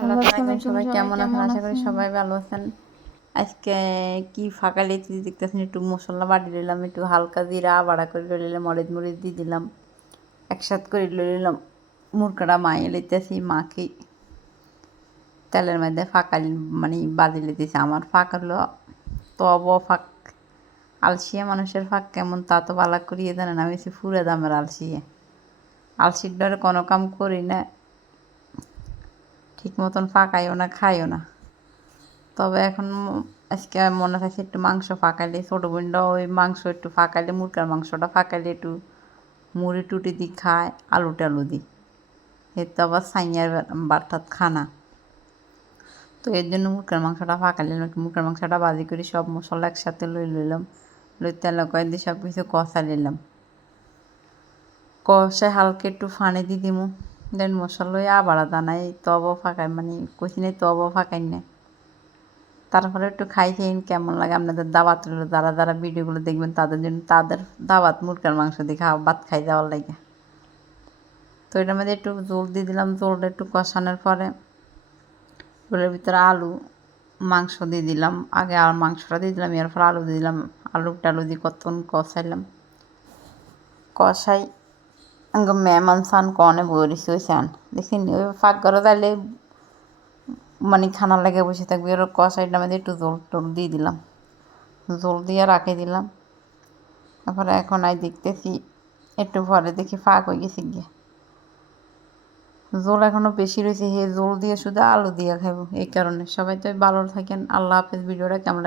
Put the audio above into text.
Hello, আসসালামু আলাইকুম সবাই সবাই কেমন আছেন? কেমন আশা করি আছেন? সবাই ভালো আছেন। আজকে কি ফাঁকা লেগেছে দেখতেছেন, একটু মশলা বাটি লইলাম, একটু হালকা জিরা বাড়া করে লইলাম, মরিচ মরিচ দিয়ে দিলাম, একসাথে করে লইলাম। মুরগাটা মায়ে লইতেছি, মাকে তেলের মধ্যে ফাঁকা মানে বাজি লইতেছি। আমার ফাঁক হলো তব ফাঁক। আলসিয়া মানুষের ফাঁক কেমন তা তো বালা করিয়ে জানেন। আমি হচ্ছে ফুরে দামের আলসিয়া। আলসির ডরে কোনো কাম করি না, ঠিক মতন ফাঁকাইও না, খাইও না। তবে এখন আজকে মনে থাকছে একটু মাংস ফাঁকাইলে, ছোটো বোনটা ওই মাংস একটু ফাঁকাইলে, মুরগার মাংসটা ফাঁকাইলে একটু মুড়ি টুটি দিই খায়, আলু টালু দিই। এর তো আবার সাইয়ার বার্তাত খানা। তো এর জন্য মুরগার মাংসটা ফাঁকাইলাম, একটু মুরগার মাংসটা বাজি করে সব মশলা একসাথে লইলাম, তেল কয়ে দিয়ে সব কিছু কষা নিলাম। কষায় হালকা একটু ফানি দিয়ে দিমু, দেন মশলা আবার দানাই তব ফাঁকাই, মানে কষি নেই তব ফাঁকাই না। তারপরে একটু খাই খেয়ে কেমন লাগে আপনাদের দাওয়াত রইল। যারা যারা ভিডিওগুলো দেখবেন তাদের জন্য, তাদের দাওয়াত মুরগার মাংস দিয়ে ভাত খাই যাওয়ার লাগে। তো এটার মধ্যে একটু জল দিয়ে দিলাম, জলটা একটু কষানোর পরে জলের ভিতরে আলু মাংস দিয়ে দিলাম। আগে আর মাংসটা দিয়ে দিলাম, এরপর আলু দিয়ে দিলাম। আলু টালু দিয়ে কতক্ষণ কষাইলাম, কষাই মেহমান সান কনে বরিস ওই সান দেখিনি, ওই ফাঁক ঘরে তাইলে মানে খানার লাগে বসে থাকবে। ওর কষাইটার মধ্যে একটু জল টল দিয়ে দিলাম, জল দিয়ে রাখে দিলাম। তারপরে এখন দেখতেছি একটু পরে দেখি ফাঁক হয়ে গেছে গিয়ে, জল এখনও বেশি রয়েছে। হে জল দিয়ে শুধু আলু দিয়ে খাবো। এই কারণে সবাই তো ভালো থাকেন। আল্লাহ হাফেজ। ভিডিওটা কেমন